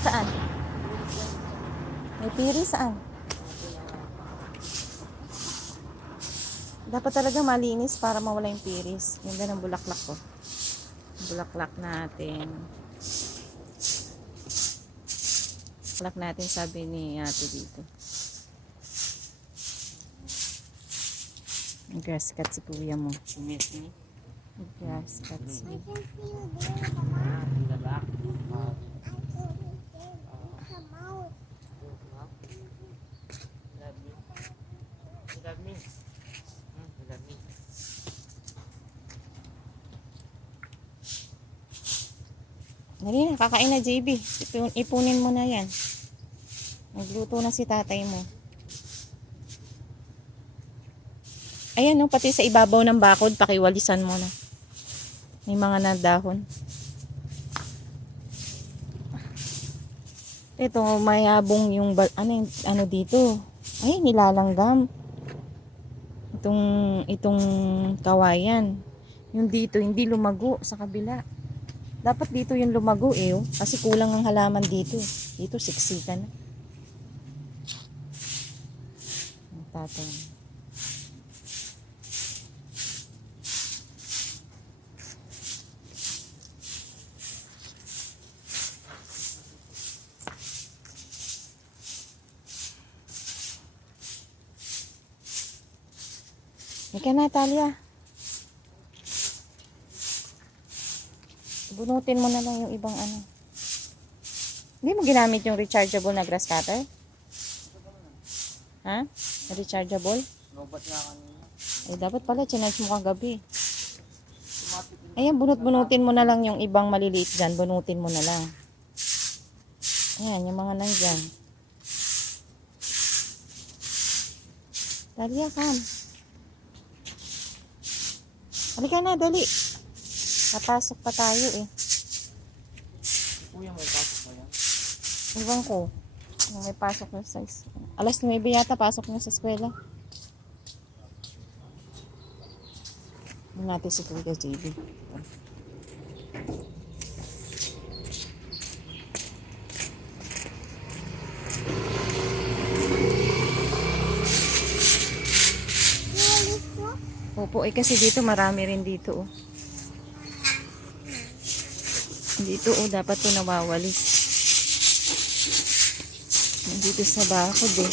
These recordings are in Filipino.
Saan? May piri saan? Dapat talaga malinis para mawala yung piris. Ganda ng bulaklak ko. Bulaklak natin. Bulaklak natin, sabi ni ate dito. Grass cut si kuya mo. Grass cut si. Dali na, kakain na JB. Ipunin mo na yan. Nagluto na si tatay mo. Ayan no, pati sa ibabaw ng bakod, pakiwalisan mo na. May mga nadahon. Ito, mayabong yung, ano dito. Ay, nilalanggam. Itong kawayan. Yung dito, hindi lumago sa kabila. Dapat dito yung lumago eh. Oh. Kasi kulang ang halaman dito. Dito, siksikan. Ang tatay. Ika na, Talia. Bunutin mo na lang yung ibang ano. Hindi mo ginamit yung rechargeable na grass cutter? Ha? Rechargeable? Lobat nga kanina. Eh, dapat pala, chinarge mo kagabi. Ayan, bunutin mo na lang yung ibang maliliit dyan. Bunutin mo na lang. Ayan, yung mga nandyan. Talia, come. Halika na, dali. Papasok pa tayo eh. Kuya, may pasok ba yan? Iwan ko. May pasok na sa alas 9 yata pasok na sa eskwela. Natin si Kuya JB. Opo, eh kasi dito marami rin dito oh. Dito oh, dapat to nawawalis. Dito sa bakod eh.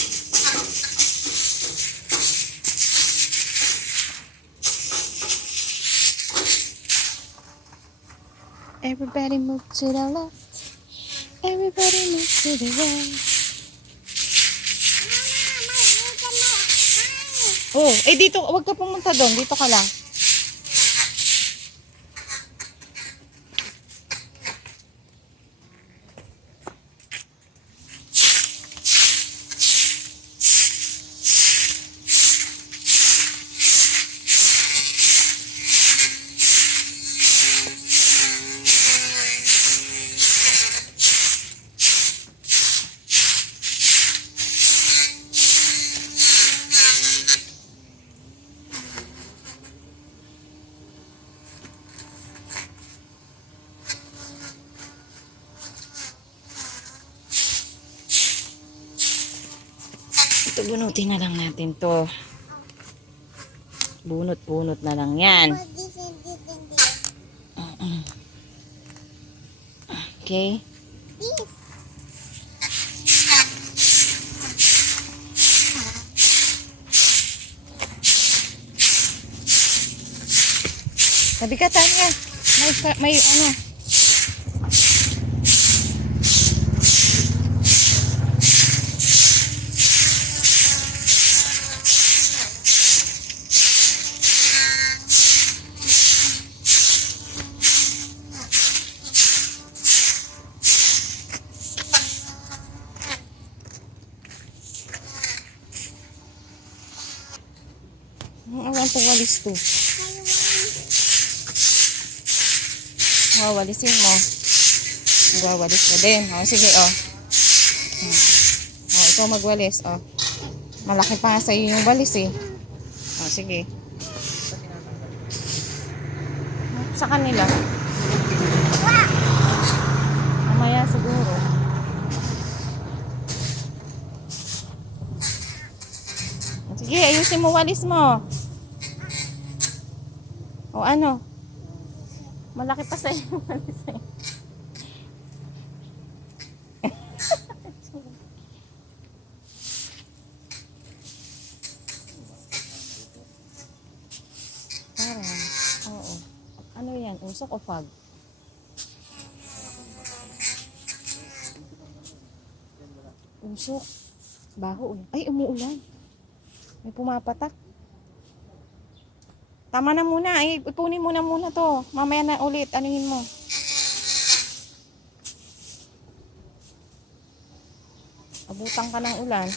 Everybody move to the left. Everybody move to the right. Oh, eh dito, wag ka pumunta doon. Dito ka lang. Ito, bunutin na lang natin to. Bunot-bunot na lang yan. Okay. Sabi ka, Tanya. May ano. Ang walis to. Wawalisin mo. Magwawalis ka din. O, sige, o. O, ikaw magwalis, o. Malaki pa nga sa'yo yung walis, eh. O, sige. Sa kanila. Mamaya siguro. Ayusin mo, walis mo. O ano? Malaki pa sa'yo yung walis eh. Parang, oo. Ano yan? Usok o fog? Usok. Baho. Ay, umuulan. May pumapatak. Tama na muna. Ay, ipunin mo na muna to. Mamaya na ulit. Anuhin mo. Abutan ka ng ulan.